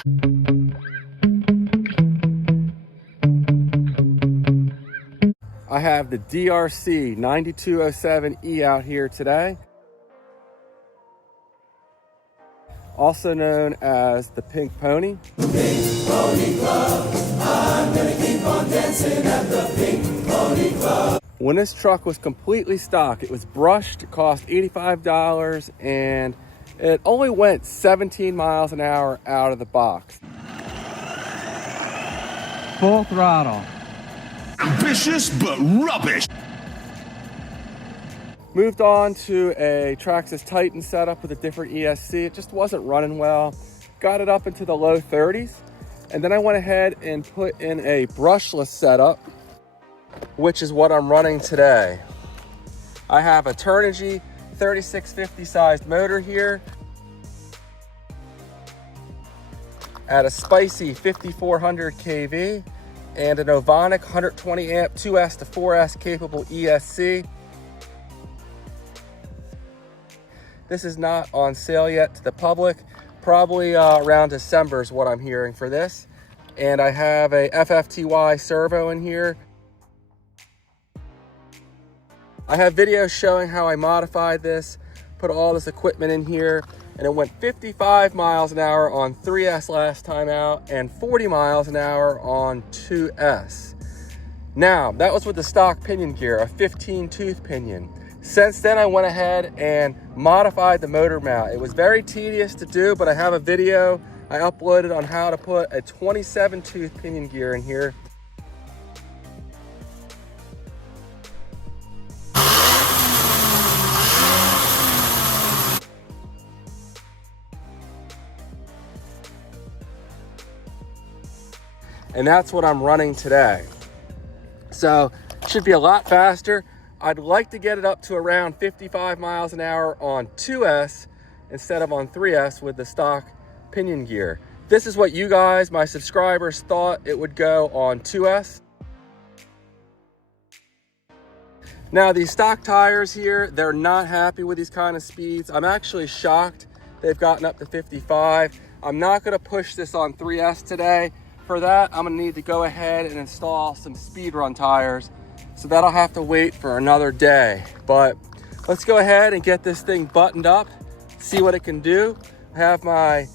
I have the DeeRC 9207E out here today, also known as the Pink Pony. Pink Pony Club, I'm gonna keep on dancing at the Pink Pony Club. When this truck was completely stock, it was brushed, it cost $85, and it only went 17 miles an hour out of the box. Full throttle. Ambitious but rubbish. Moved on to a Traxxas Titan setup with a different ESC. It just wasn't running well. Got it up into the low 30s. And then I went ahead and put in a brushless setup, which is what I'm running today. I have a Turnigy 3650 sized motor here at a spicy 5400 kV and an Ovonic 120 amp 2S to 4S capable ESC. This is not on sale yet to the public. Probably around December is what I'm hearing for this. And I have a FFTY servo in here. I have videos showing how I modified this, put all this equipment in here, and it went 55 miles an hour on 3S last time out and 40 miles an hour on 2S. Now, that was with the stock pinion gear, a 15 tooth pinion. Since then, I went ahead and modified the motor mount. It was very tedious to do, but I have a video I uploaded on how to put a 27 tooth pinion gear in here. And that's what I'm running today. So it should be a lot faster. I'd like to get it up to around 55 miles an hour on 2S instead of on 3S with the stock pinion gear. This is what you guys, my subscribers, thought it would go on 2S. Now these stock tires here, they're not happy with these kind of speeds. I'm actually shocked they've gotten up to 55. I'm not gonna push this on 3S today. For that, I'm gonna need to go ahead and install some speed run tires. So that'll have to wait for another day. But let's go ahead and get this thing buttoned up, see what it can do. I have my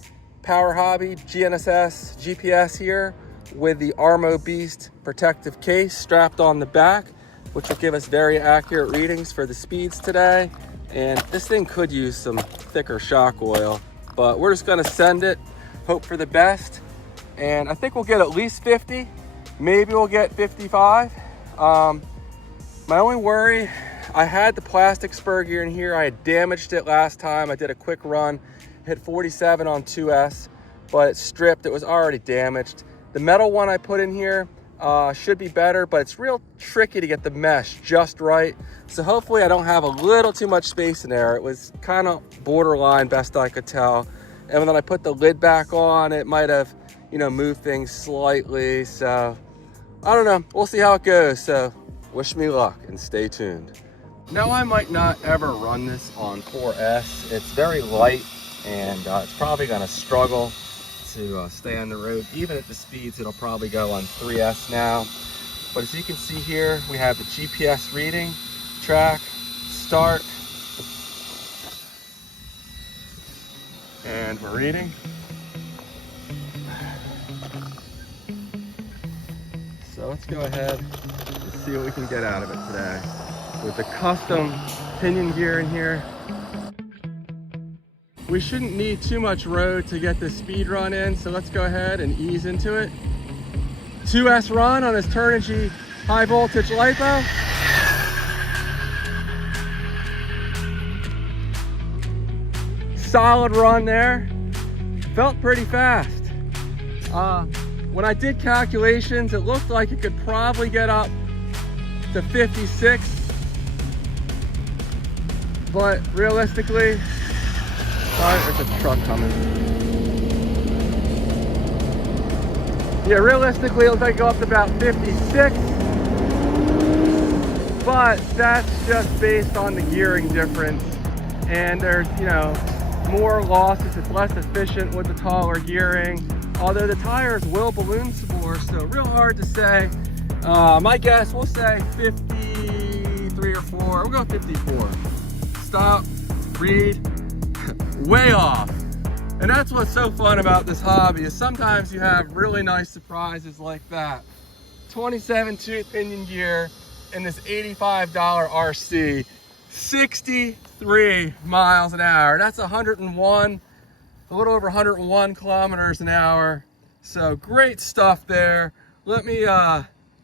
Power Hobby GNSS GPS here with the Armo Beast protective case strapped on the back, which will give us very accurate readings for the speeds today. And this thing could use some thicker shock oil, but we're just gonna send it, hope for the best. And I think we'll get at least 50, maybe we'll get 55. My only worry, I had the plastic spur gear in here. I had damaged it last time. I did a quick run, hit 47 on 2S, but it stripped, it was already damaged. The metal one I put in here should be better, but it's real tricky to get the mesh just right. So hopefully I don't have a little too much space in there. It was kind of borderline, best I could tell. And when I put the lid back on, it might have, you know, move things slightly. So I don't know, we'll see how it goes. So wish me luck and stay tuned. Now I might not ever run this on 4S. It's very light and it's probably gonna struggle to stay on the road. Even at the speeds, it'll probably go on 3S now. But as you can see here, we have the GPS reading, track, start, and we're reading. So let's go ahead and see what we can get out of it today. With the custom pinion gear in here. We shouldn't need too much road to get the speed run in, so let's go ahead and ease into it. 2S run on this Turnigy high voltage LiPo. Solid run there. Felt pretty fast. When I did calculations, it looked like it could probably get up to 56. But realistically, there's a truck coming. Yeah, realistically, it looks like it go up to about 56. But that's just based on the gearing difference. And there's, you know, more losses. It's less efficient with the taller gearing. although the tires will balloon some more, so real hard to say. My guess, we'll say 53 or 4. We'll go 54. Stop, read, way off. And that's what's so fun about this hobby, is sometimes you have really nice surprises like that. 27 tooth pinion gear in this $85 RC, 63 miles an hour. That's 101, a little over 101 kilometers an hour. So great stuff there. Let me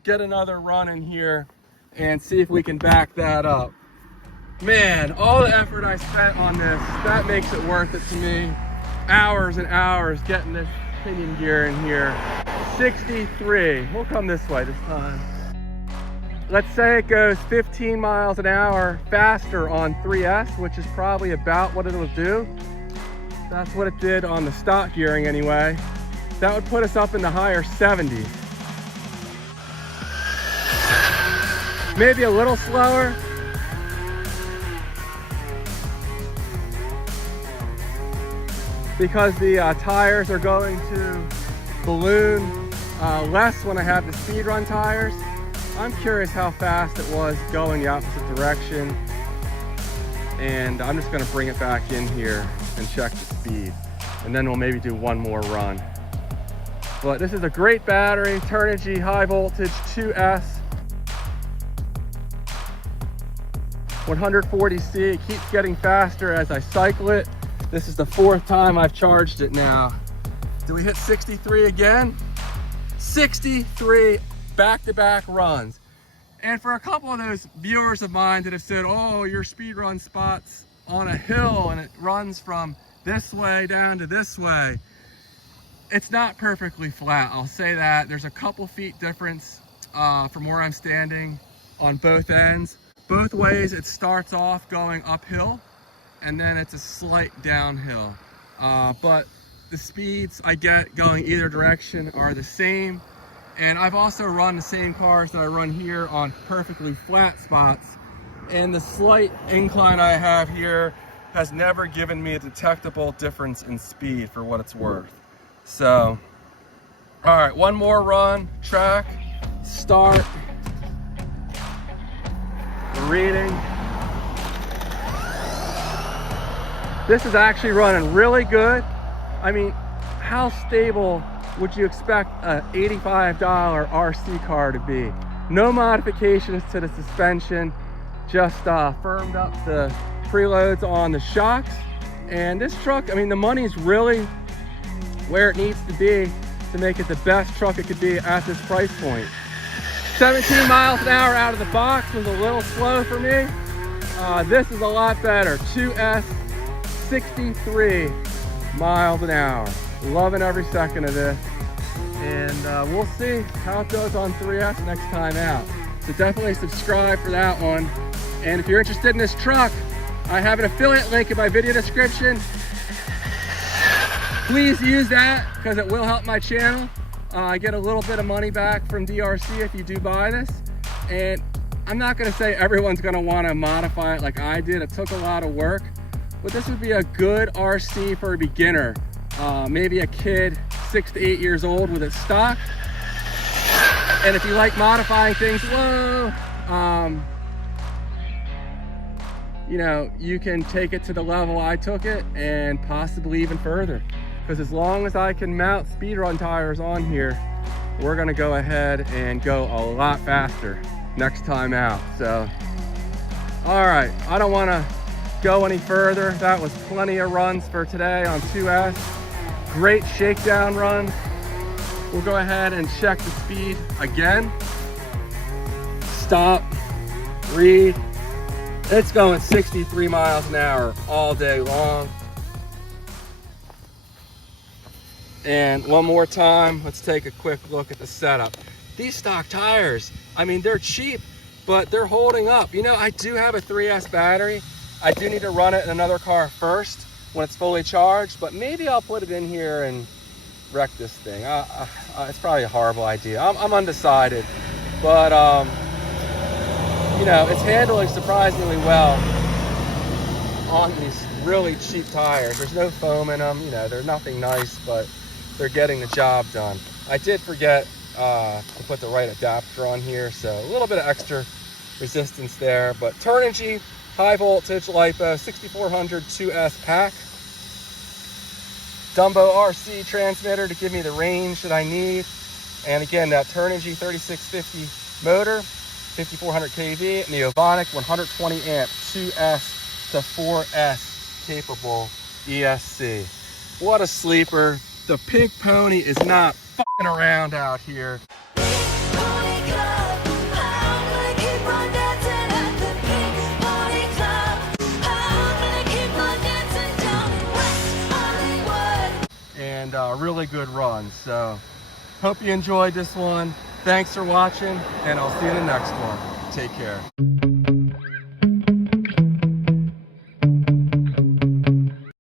get another run in here and see if we can back that up. Man, all the effort I spent on this, that makes it worth it to me. Hours and hours getting this pinion gear in here. 63. We'll come this way this time. Let's say it goes 15 miles an hour faster on 3S, which is probably about what it'll do. That's what it did on the stock gearing anyway. That would put us up in the higher 70s. Maybe a little slower. Because the tires are going to balloon less when I have the speed run tires. I'm curious how fast it was going the opposite direction. And I'm just gonna bring it back in here and check the speed. And then we'll maybe do one more run. But this is a great battery, Turnigy high voltage 2S. 140C, it keeps getting faster as I cycle it. This is the 4th time I've charged it now. Do we hit 63 again? 63 back-to-back runs. And for a couple of those viewers of mine that have said, oh, your speed run spot's on a hill and it runs from this way down to this way. It's not perfectly flat, I'll say that. There's a couple feet difference from where I'm standing on both ends. Both ways it starts off going uphill, and then it's a slight downhill. But the speeds I get going either direction are the same. And I've also run the same cars that I run here on perfectly flat spots. And the slight incline I have here has never given me a detectable difference in speed for what it's worth. So, all right, one more run, track, start, reading. This is actually running really good. I mean, how stable would you expect a $85 RC car to be? No modifications to the suspension, just firmed up the preloads on the shocks. And this truck, I mean, the money's really where it needs to be to make it the best truck it could be at this price point. 17 miles an hour out of the box was a little slow for me. This is a lot better. 2S, 63 miles an hour. Loving every second of this. And we'll see how it goes on 3S next time out. So definitely subscribe for that one. And if you're interested in this truck, I have an affiliate link in my video description. Please use that because it will help my channel. I get a little bit of money back from DeeRC if you do buy this. And I'm not gonna say everyone's gonna wanna modify it like I did. It took a lot of work, but this would be a good RC for a beginner. Maybe a kid 6 to 8 years old with it stock. And if you like modifying things low, you know, you can take it to the level I took it and possibly even further. Because as long as I can mount speed run tires on here, we're gonna go ahead and go a lot faster next time out. So, all right, I don't wanna go any further. That was plenty of runs for today on 2S. Great shakedown run. We'll go ahead and check the speed again. Stop, read. It's going 63 miles an hour all day long. And one more time, let's take a quick look at the setup. These stock tires, I mean, they're cheap, but they're holding up. You know, I do have a 3S battery. I do need to run it in another car first when it's fully charged, but maybe I'll put it in here and wreck this thing. It's probably a horrible idea. I'm undecided, but you know, it's handling surprisingly well on these really cheap tires. There's no foam in them, you know, they're nothing nice, but they're getting the job done. I did forget to put the right adapter on here, so a little bit of extra resistance there. But Turnigy, high voltage LiPo, 6400 2S pack. Dumbo RC transmitter to give me the range that I need. And again, that Turnigy 3650 motor, 5400 kV, and the Ovonic 120 amps, 2S to 4S capable ESC. What a sleeper. The Pink Pony is not fucking around out here. And a really good run. So hope you enjoyed this one. Thanks for watching, and I'll see you in the next one. Take care.